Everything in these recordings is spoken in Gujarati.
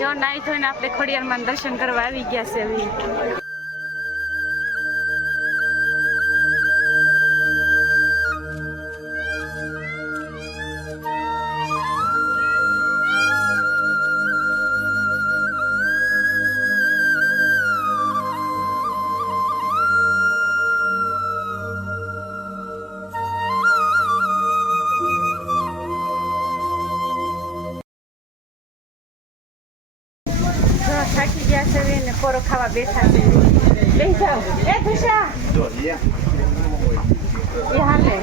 જો નાઈ ધોઈને આપણે ખોડિયારમાં દર્શન કરવા આવી ગયા છે હવે. થાકી ગયા છે ને પોરો ખાવા બેઠા છે. બેસી જાઓ. એ ભૂષા એ હાલે.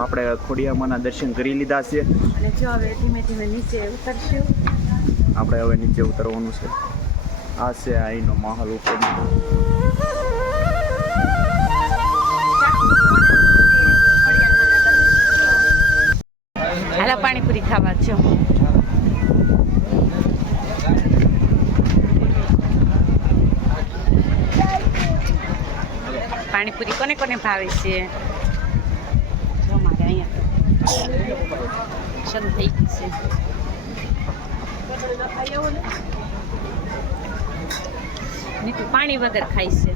આપણે ખોડિયામાંના દર્શન કરી લીધા છે અને જો હવે ધીમે ધીમે નીચે ઉતરશું. આપણે હવે નીચે ઉતરવાનું છે. આ છે અહીંનો માહોલ ઉપરનો. હાલા પાણીપુરી ખાવા છો. પાણીપુરી કોને કોને ભાવે છે? મારે અહીંયા શરૂ થઈ ગઈ છે. નીતુ પાણી વગર ખાય છે.